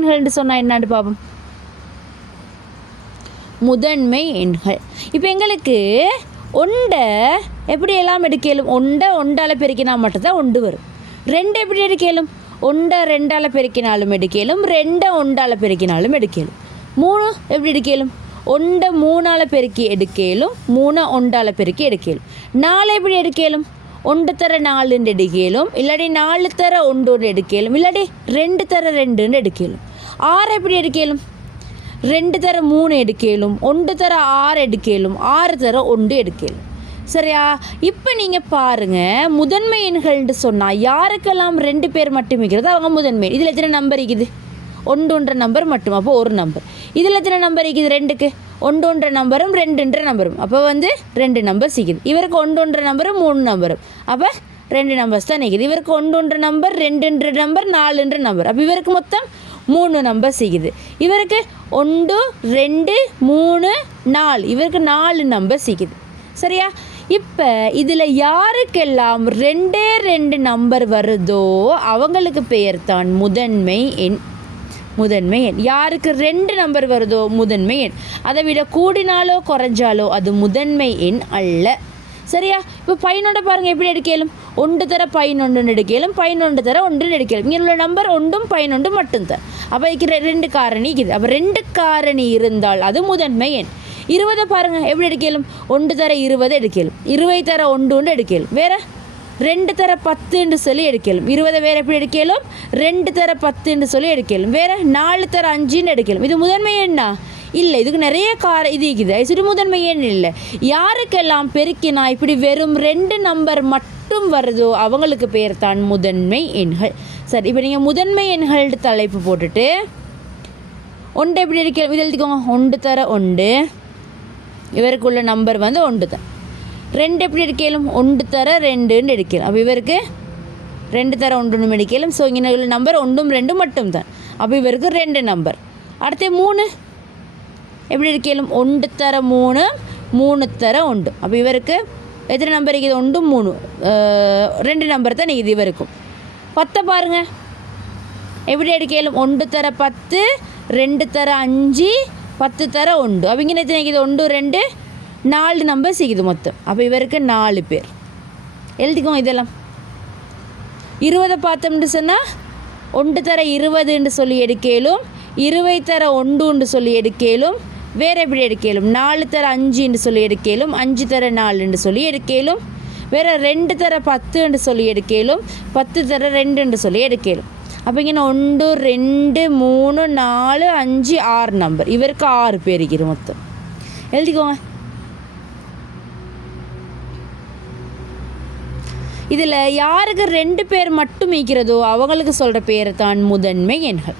எண்கள்னு சொன்னால் என்னான்னு பார்ப்போம். முதன்மை எண்கள். இப்போ எங்களுக்கு ஒன்றை எப்படி எல்லாம் எடுக்கலும்? ஒன்றால் பெருக்கினா மட்டும்தான் ஒன்று வரும். ரெண்டு எப்படி எடுக்கலும்? ஒன்றை ரெண்டால் பெருக்கினாலும் எடுக்கலும், ரெண்டை ஒன்றால் பெருக்கினாலும் எடுக்கலும். மூணு எப்படி எடுக்கலும்? ஒன்றை மூணால் பெருக்கி எடுக்கலும், மூணை ஒன்றால் பெருக்கி எடுக்கலும். நாலு எப்படி எடுக்கலும்? ஒன்று தர நாலுன்னு எடுக்கலும், இல்லாட்டி நாலு தர ஒன்று எடுக்கலும், இல்லாட்டி ரெண்டு தர ரெண்டுன்னு எடுக்கலும். ஆறு எப்படி எடுக்கலும்? ரெண்டு தர மூணு எடுக்கலும், ஒன்று தர ஆறு எடுக்கலும், ஆறு தர ஒன்று எடுக்கலும். சரியா? இப்போ நீங்கள் பாருங்கள், முதன்மை எண்கள்னு சொன்னால் யாருக்கெல்லாம் ரெண்டு பேர் மட்டும் இருக்கிறது அவங்க முதன்மை. இதில் எத்தனை நம்பர் இருக்குது? ஒன்றுன்ற நம்பர் மட்டும், அப்போ ஒரு நம்பர். இதில் எத்தனை நம்பர் இருக்குது? ரெண்டுக்கு ஒன்றுன்ற நம்பரும் ரெண்டுன்ற நம்பரும், அப்போ ரெண்டு நம்பர் சிக்குது. இவருக்கு ஒன்றுன்ற நம்பரும் மூணு நம்பரும், அப்போ ரெண்டு நம்பர்ஸ் தான் நிற்கிது. இவருக்கு ஒன்றுன்ற நம்பர், ரெண்டுன்ற நம்பர், நாலுன்ற நம்பர், அப்போ இவருக்கு மொத்தம் மூணு நம்பர் சிக்குது. இவருக்கு 1 2 3 4, இவருக்கு 4 நம்பர் சிக்குது. சரியா? இப்போ இதில் யாருக்கெல்லாம் ரெண்டே ரெண்டு நம்பர் வருதோ அவங்களுக்கு பெயர் தான் முதன்மை எண். முதன்மை எண். யாருக்கு ரெண்டு நம்பர் வருதோ முதன்மை எண். அதை விட கூடினாலோ குறைஞ்சாலோ அது முதன்மை எண் அல்ல. சரியா? இப்போ 11 பாருங்கள் எப்படி எடுக்கலும்? 1 தர 11 எடுக்கலும், 11 தர 1 எடுக்கலும். இங்கே உள்ள நம்பர் 1 11 மட்டும்தான். அப்போ இதுக்கு ரெண்டு காரணி இருக்குது. அப்போ ரெண்டு காரணி இருந்தால் அது முதன்மை எண். 20 பாருங்கள் எப்படி எடுக்கலும்? 1 தர 20 எடுக்கலும், 20 தர 1 எடுக்கலும், வேறு 2 தர 10 சொல்லி எடுக்கலும். 20 வேறு எப்படி எடுக்கலும்? 2 தர 10 சொல்லி எடுக்கலும், வேறு 4 தர 5 எடுக்கலும். இது முதன்மை எண்ணா? இல்லை, இதுக்கு நிறைய இது இருக்குது. இது முதன்மை எண் இல்லை. யாருக்கெல்லாம் பெருக்கினா இப்படி வெறும் ரெண்டு நம்பர் மட்டும் வருதோ அவங்களுக்கு பேர் தான் முதன்மை எண்கள். சரி, இப்போ நீங்கள் முதன்மை எண்கள் தலைப்பு போட்டுட்டு ஒன்று எப்படி எடுக்கலும்? இது எழுதிக்கோங்க. 1 தர 1, இவருக்குள்ள நம்பர் 1 தான். 2 எப்படி எடுக்கலும்? 1 தர 2 எடுக்கலும், அப்போ இவருக்கு 2 தர 1 எடுக்கலும். ஸோ இங்கே உள்ள நம்பர் 1 2 மட்டும் தான், அப்போ இவருக்கு 2 நம்பர். அடுத்து 3 எப்படி எடுக்கலும்? 1 தர 3, 3 தர 1, அப்போ இவருக்கு எத்தனை நம்பர் இருக்குது? 1 3, 2 நம்பர் தான் இருக்குது இவருக்கும். 10 பாருங்கள் எப்படி எடுக்கலும்? 1 தர 10, 2 தர 5, 10 தர 1, அப்போ இங்கே எத்தனை இருக்குது? 1 2 4 நம்பர் சிக்குது மொத்தம். அப்போ இவருக்கு 4 பேர். எழுதிக்கோங்க இதெல்லாம். 20 பார்த்தோம்னு சொன்னால் 1 தர 20 சொல்லி எடுக்கலும், 20 தர 1 சொல்லி எடுக்கலும், வேறு எப்படி எடுக்கலும்? 4 தர 5 சொல்லி எடுக்கலும், 5 தர 4 சொல்லி எடுக்கலும், வேறு 2 தர 10 சொல்லி எடுக்கலும், 10 தர 2 சொல்லி எடுக்கலும். அப்போ இங்கே 1 2 3 4 5 6 நம்பர், இவருக்கு 6 பேர் இருக்கிற மொத்தம். எழுதிக்கோங்க. இதில் யாருக்கு 2 பேர் மட்டும் இருக்கிறதோ அவங்களுக்கு சொல்கிற பேர் தான் முதன்மை எண்கள்.